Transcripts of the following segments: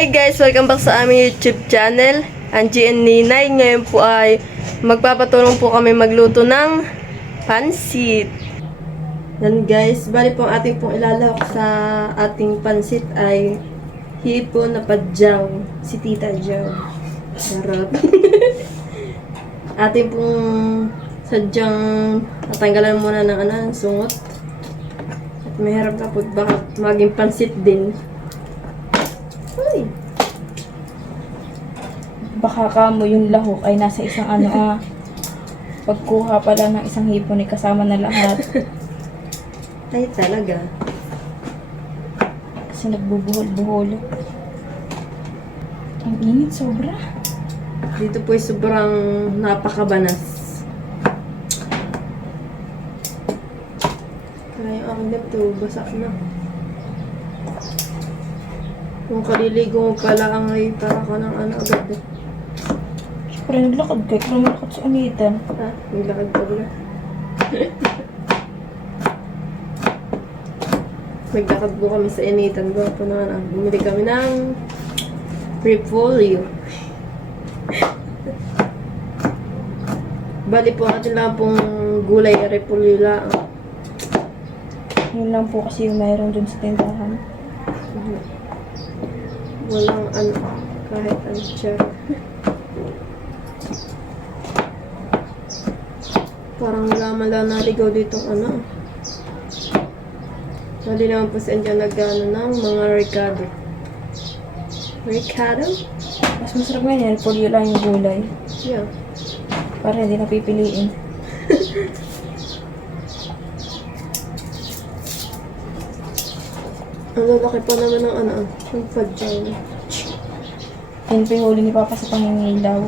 Hi guys! Welcome back sa aming YouTube channel, Angie and Ninay. Ngayon po ay magpapatulong po kami magluto ng pansit. Yan guys, bali po ang ating pong ilalahok sa ating pansit ay hipon na padyaw, si Tita Jaw. Sarap. Ating pong sadyang natanggalan muna ng sungot. At mahirap na po baka maging pansit din. Uy. Baka kamo yung lahok ay nasa isang pagkuha pala ng isang hipon ay kasama na lahat. Ay talaga. Kasi nagbubuhol-buhol. Ang init sobra. Dito po ay sobrang napakabanas. Kaya ang laptop, basak na. Kung kaliligo mo pala ang ay para ka ng agad eh. Siyempre naglakad kayo, kung naglakad sa unitan. Ha? Naglakad ka ba? Naglakad po kami sa initan. Gwapo naman bumili kami ng repolyo. Bali po atin lang pong gulay repolyo lang. Yun lang po kasi yung mayroon dun sa tindahan. Walang kahit siya. Parang wala man lang naligaw dito Hindi naman po sa inyo ng mga Ricardo. Ricardo? Mas masarap nga yan, polio lang yung gulay. Yeah. Para hindi napipiliin. Ang lalaki pa naman ng ng padyaw. Yan po yung huli ni Papa sa pangingilaw.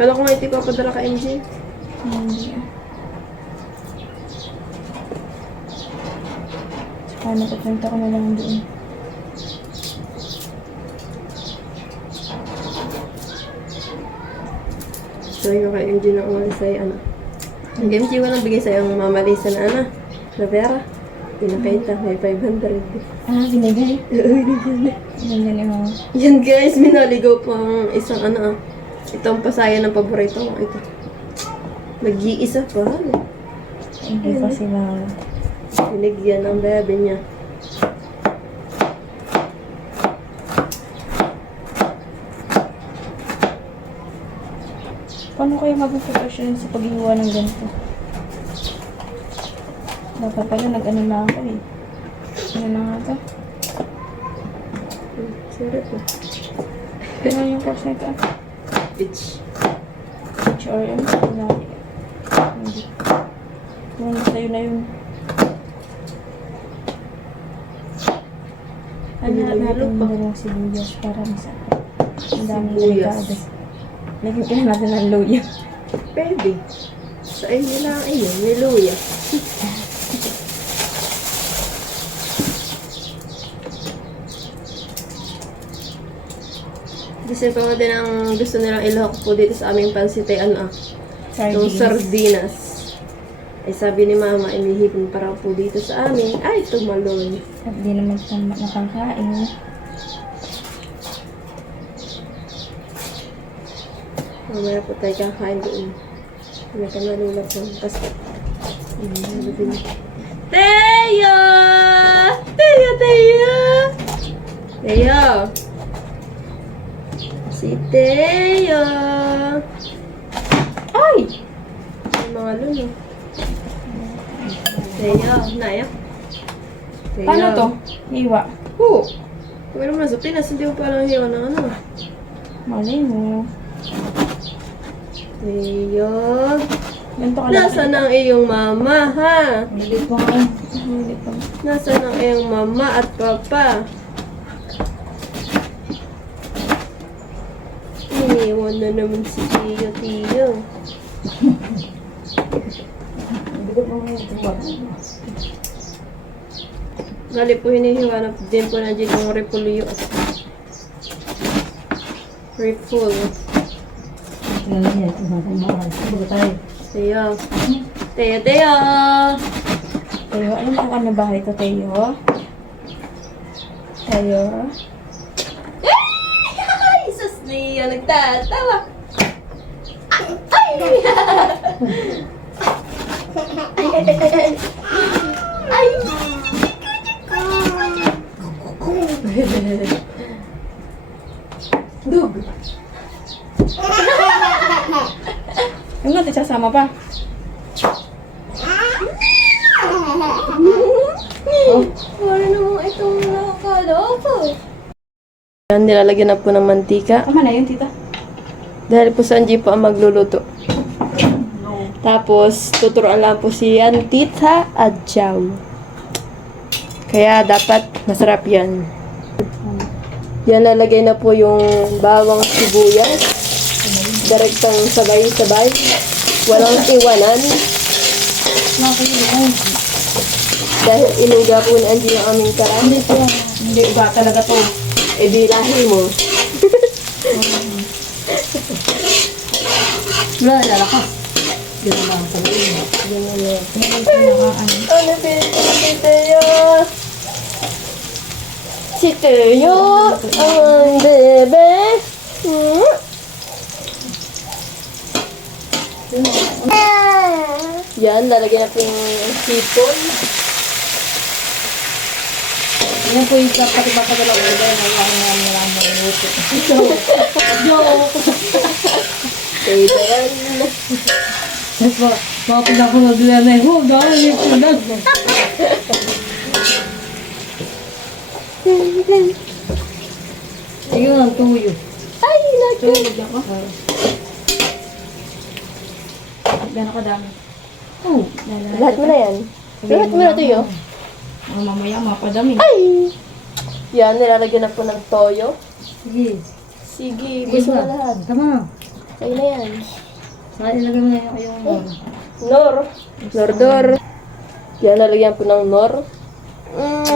Pero kung hindi papadala ka, MJ? Hindi. Saka napapunta ko na lang doon. Sabi ko kay MJ na umalis sa'yo, Ang MJ walang bigay sa'yo ang mamalisa na na pera. Pinakaita, may 500. Binigay? Oo, binigyan. Ganyan yung Yan guys, minaligaw po ang isang Itong pasaya ng paborito ko. Ito. Nag-iisa pa. hindi pa sila. Binigyan ng bebe niya. Paano kaya mag-profession sa paghiwa ng ganito? Dapat pala na ako eh. Ano na nga ito? Sarap po. Ano yung course na ito? Bitch. HRM? Hindi. Kung sa'yo na yun. Ano natin yung dalawang sibuyas para masarap. Ang daming delikado. Lagyan natin ng luya. Pwede. Sa inyo lang ayun, may luya. Kasi pa din ang gusto nilang ilahok po dito sa aming pansit ay yung sardinas. Ay sabi ni Mama, imihipin para po dito sa amin. Ay, tumalon. At di naman po nakakain. Mamaya po tayo kakain doon. May ka nalulap po. Tapos, Teo! Teo, Teo! Teo! Si Teo! Ay! May mga luno. Teo, Naya. Teo. Paano to? Hiwa? Oo. Kung naman sa Pinas, hindi ko palang hiwa ng Malay mo. Teo. Ganito ka lang. Nasaan ang iyong mama, ha? Hindi ko nga. Hindi ko. Nasaan ang iyong mama at papa? Iniwan na naman si Tiyo. Hindi ko pa nga ito. Gali po hinihiwa na din po na dyan yung repolyo. Repolyo. Ito na yan. Ito tayo. Tiyo. Tiyo, Tiyo! Tayo, alam mo kung ano bahay ito, Tayo? Tayo. Ay! Sus, Nia, nagtatawa. Ay! Ay! Dug! Yung natin sasama pa. Wala namang itong nakaloko. Yan, nilalagyan na po ng mantika. Tama na yun, tita. Dahil po sa Angie po ang magluluto. Tapos, tuturuan lang po si Tita Adjaw. Kaya dapat masarap yan. Yan, lalagay na po yung bawang sibuyas. Direktang sabay-sabay. Walang iwanan. Dahil inuga po ni Angie yung aming karami. Hindi po. Hindi ba talaga to? E di lahi mo. Wala, lalakas. Ano si Teo? Si Teo, ang bebe. Yan, lalagyan natin yung sipon. Yan po yung pati-pati-pati-pati Kaya yan. Bakit ako nagla na yun? Dahil yung sunod. Ayun ang tuyo. Ay, naku. Tuyo ako. Gano'n kadami? Oh, Lahat mo na yan. Lahat mo na Teo. Mamaya mapadami. Ay! Yan, nilalagyan na po ng toyo. Sige. Sige, gusto mo lahat. Tama. Sa'yo na yan. Saan ilagay mo na yung Nor. Nordor. Yan, lalagyan po ng nor.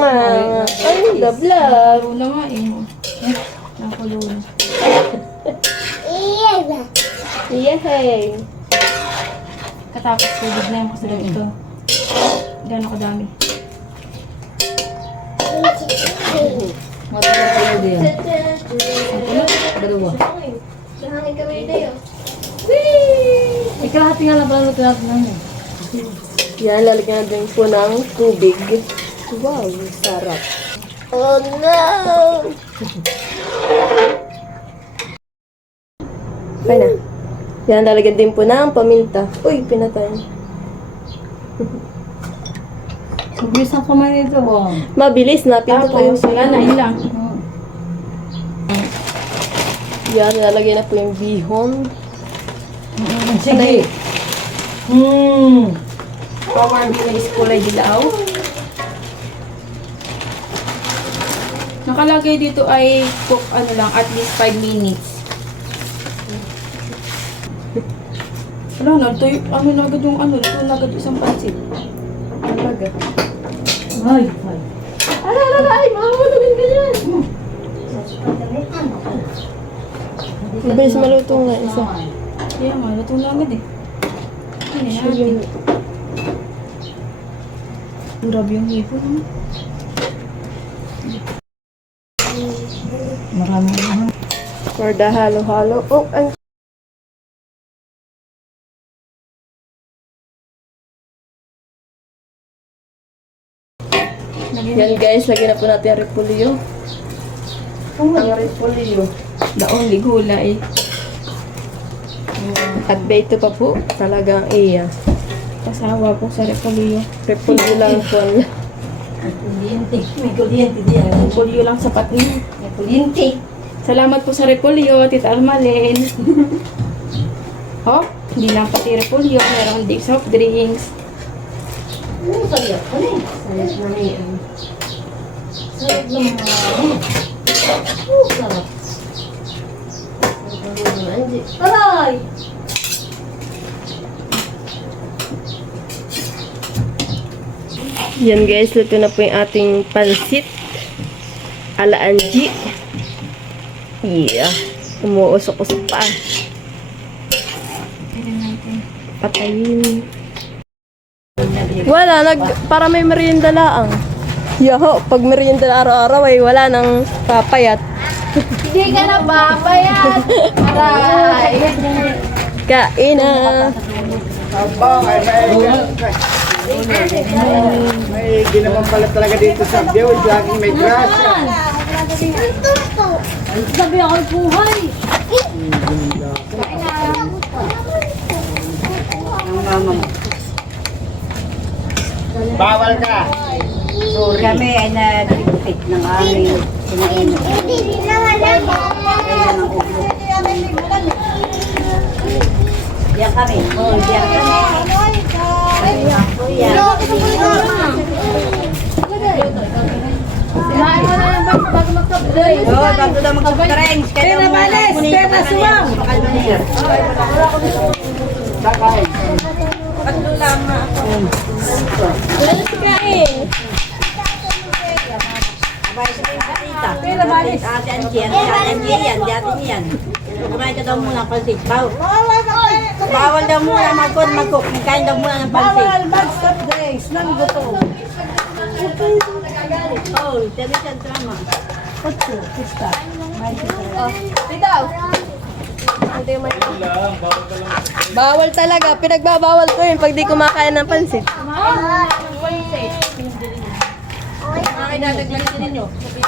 Ay, love. Nakulo na nga eh. Nakulo na. Yay! Katapos tubig na yung kasalag ito. Gano'n kadami. Matulog kayo din. Dalawa. Sa hangin kami tayo. Ikalahati nga lang pala luto natin namin. Yan, lalagyan natin po ng tubig. Wow, sarap. Oh no! Okay na. Yan, lalagyan din po ng paminta. Uy, pinatay. Mabilis ang kamay nito. Mabilis na, pinto po yung wala na, yun lang. Yan, lalagyan na po yung bihon. Sige. Power bilis kulay dilaw. Nakalagay dito ay cook ano lang at least 5 minutes. Wala na, tuyo, ano na agad yung ano, ito na agad yung isang pansit. Talaga. Ay. Ay, mahulugin ka dyan. Mabilis maluto nga isa. Kaya nga, luto na agad eh. Ano yan? Grabe yung hipon. Marami naman. For the halo-halo. Oh, ang... Yan guys, lagyan na po natin ang repolyo. Ang repolyo. The only gulay. At dito pa po, talagang iya. Kasawa po sa repolyo. Repolyo lang po. May kuryente diyan. Repolyo lang sapat niya. May kuryente. Salamat po sa repolyo, Tita Almalin. Oh, hindi lang pati repolyo, meron din soft drinks. Ano sarap? Ano eh? Sarap na niya. Sarap naman. Sarap. Aray! Yan guys, luto na po yung ating pansit. Ala Angie. Yeah. Umuusok-usok pa. Patayin. Wala, para may merienda laang. Yaho, pag merienda araw-araw ay wala nang papayat. Hindi ka na papayat. Aray. Kain na. May ginawan pala talaga dito sa view, laging may grasya. Sabi ako buhay. Bawal ka. Kami ay nag-fit ng aming pinainom. Kaya ng ulo. Diyan kami. Oh, diyan kami. Ayan po yan. Kumain mo na yung bago mag-top-day. Oh, bago daw mag-drinks. Kaya daw muna kunin ka suwang. Patlo lang na ako. Abay sa kayo patita. Ate Angie yan. Ate Angie yan. Ate yan. Kumain ka daw muna ng pansit. Bawal daw muna mag-cook. Kain daw muna ng pansit. Bawal mag-stop drinks. Nang gusto. Oh, television drama. Bawal talaga. Pinagbabawal ko yun pag di kumakain ng pansit.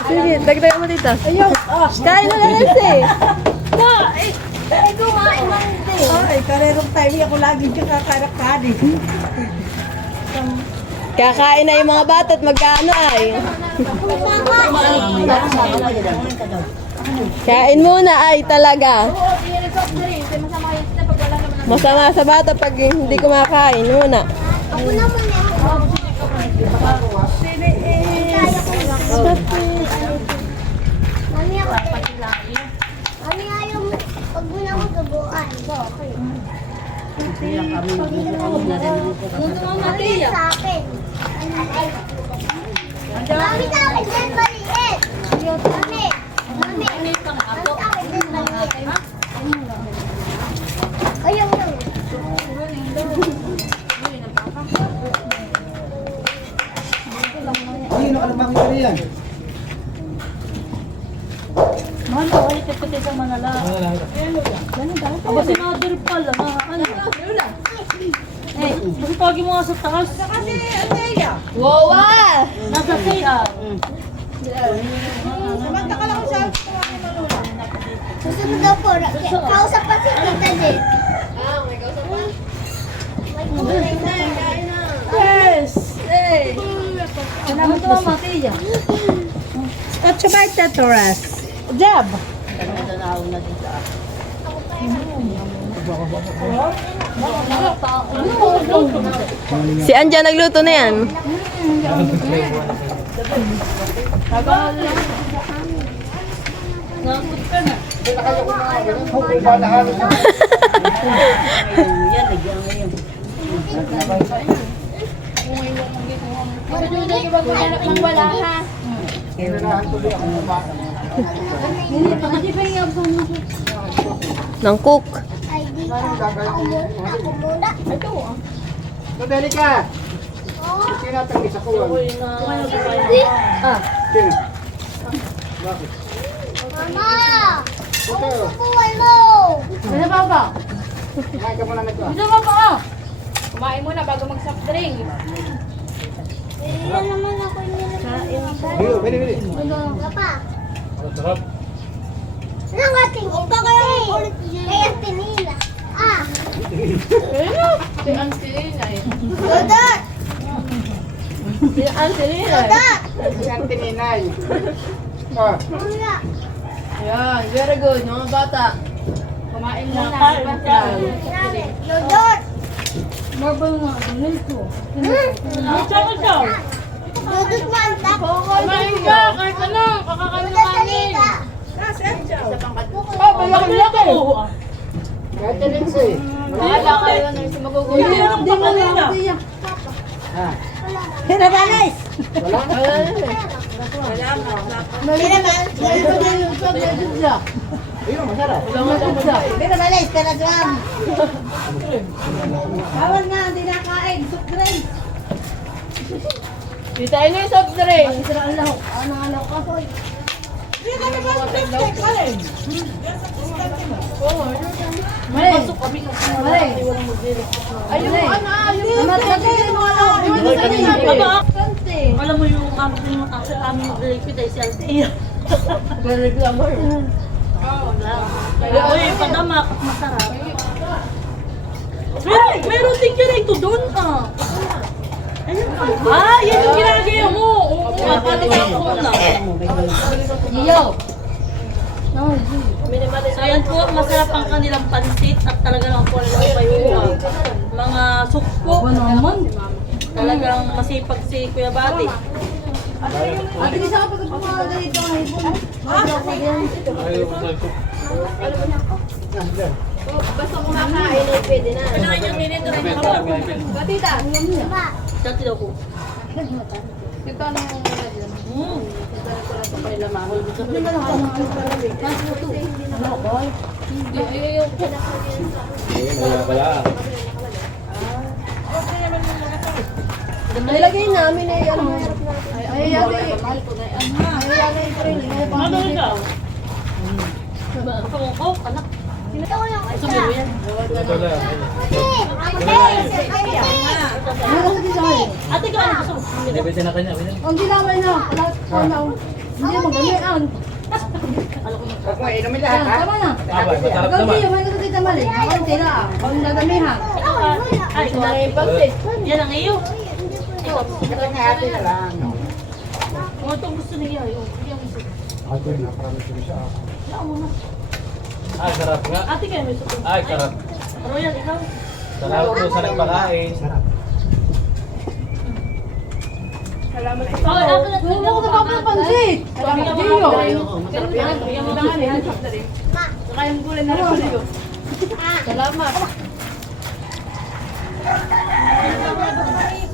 Sige, dagdagan mo dito. Ayun. Kain mo na rin eh. Ay, karerong tayo. Ako lagi dyan kakarakani. Kakain na yung mga bata at magkano ay. Kain muna ay talaga. Masama sa bata pag hindi kumakain muna. Mami, ayaw mo. Pag muna ko gabuan. Mami, sa akin. Mami, sa akin din maliit. Mami, mami, sa akin din maliit. Ayaw lang. Ayun, alamang ito yan. Aba si mother pala, ano? Eh, kasi pagi mo nga sa taas. Wow! ah! Nasa CR. Susunod daw po. Kausap pa si Tita Jen. Yes! Eh! Ano ito ang matiya? Katsubay Toras. Jab! Si Anja nagluto na yan. Nakakot ka na. Kung ba nahalo na. Yan, nagyan mo yun. Kinanahan tuloy ako ng baka. Ng cook. Ay, di ka. Ako muna. Madali ka. Sino ang tangis ako? Sino? Bakit? Mama! Ako Ito. sa buwan mo! Ano ba ba? Kumain ka muna nito. Ano ba ba? Kumain muna bago mag-soft drink. Ilan naman ako nilagay. Bili, bili. Papa. Nang ating ito kaya kaya tinila. Ah! Si Auntie na eh. Dodot! Si Auntie na eh. Dodot! Si Auntie Ninay. Oh, Muna! Yan, very good. Mga bata. Kumain muna. Dodot! Marble nga, ganun ko. Tsaka siya. Dodot man! Kumain ka! Kahit ano! Kakakain na kanin! Laki-laki. kahit yung Lindsay. Wala kayo na si magugulo. Hindi lang pa kanina. Ha? Hinabalis! Wala? Ayun, masarap. Hinabalis, kalagram! Bawal nga, hindi nakain. Soft drink. Dito tayo na yung soft drink. Baba, alam mo yung aming mag-repeat ay si Althea. Uy, padamak, masarap. Meron din ganito doon ah. Ah, yan yung ginagaya mo. Oo, pati ka ako muna. So yan po, masarap ang kanilang pansit at talaga lang po nilang payuha. Mga sukpo. Talagang masipag si Kuya Bati. Basta kumakain ay pwede na. Kailangan yung minute na rin ako. Batita. Dati daw ko. Nilagay namin ay ano. Ano ikaw? Ako, anak. Sumiro yan. Ate ka, ano gusto mo? Huwag mo, inumin lahat ha? Ay, yan ang iyo. Kapag hati na lang. Oh, ito gusto niya. Yan gusto. Ay, sarap nga. Ate kayo may suko. Ay, sarap. Royal, ikaw? Salamat po sa nagpakain. Oh, ako na. Huwag mo ko na pa pansit. Salamat, Gio. Masarap yan. Bigyan mo naman yan. Kaya mo gulay na rin pala yun. Salamat.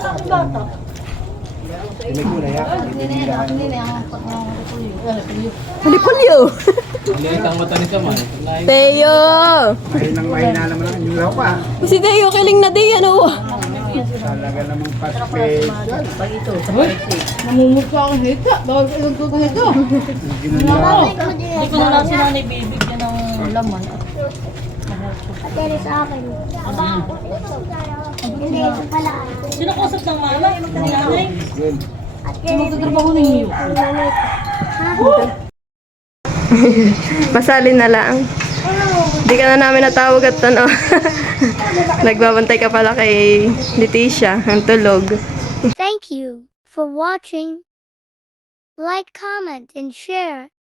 Sa aking bata. May gulay ha? Halipulyo. Maliit ang mata ni Saman. Teo. Mahina naman ang ilaw pa. Si Teo kiling na di ano. Talaga namang pa-special. Namumutsa ang hita. Dahil ilang tuto nito. Ginagawa. Hindi ko na lang si nanay bibigyan ng laman. Ate, sa akin. Hindi, ito pala. Sino kausap ng mama? Ni nanay? Ate, Magtatrabaho ninyo. Masalin na lang. Di ka na namin natawag at ano. Nagbabantay ka pala kay Leticia. Ang tulog. thank you for watching. Like, comment, and share.